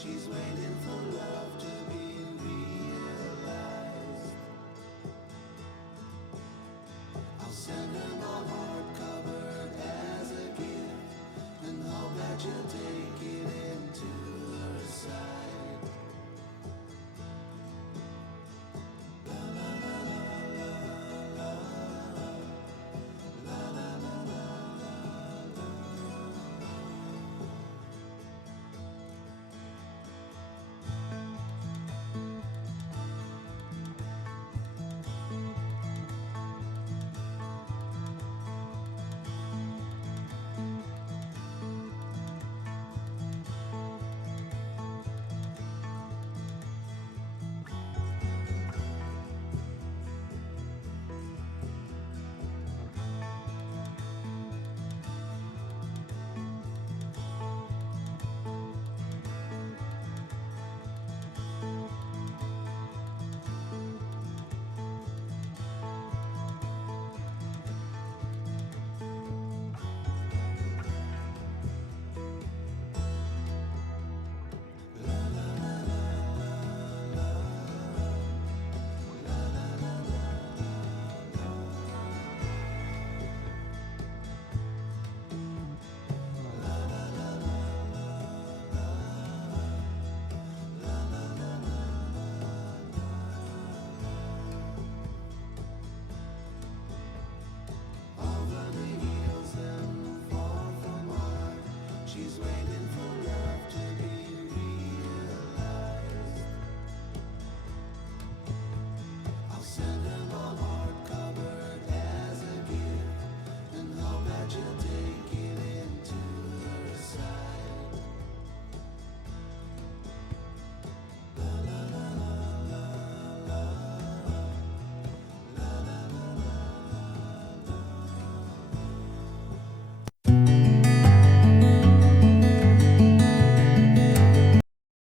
She's waiting for love to be realized. I'll send her my heart covered as a gift, and hope that you'll take it into her side. Over the hills and far from her, she's waiting.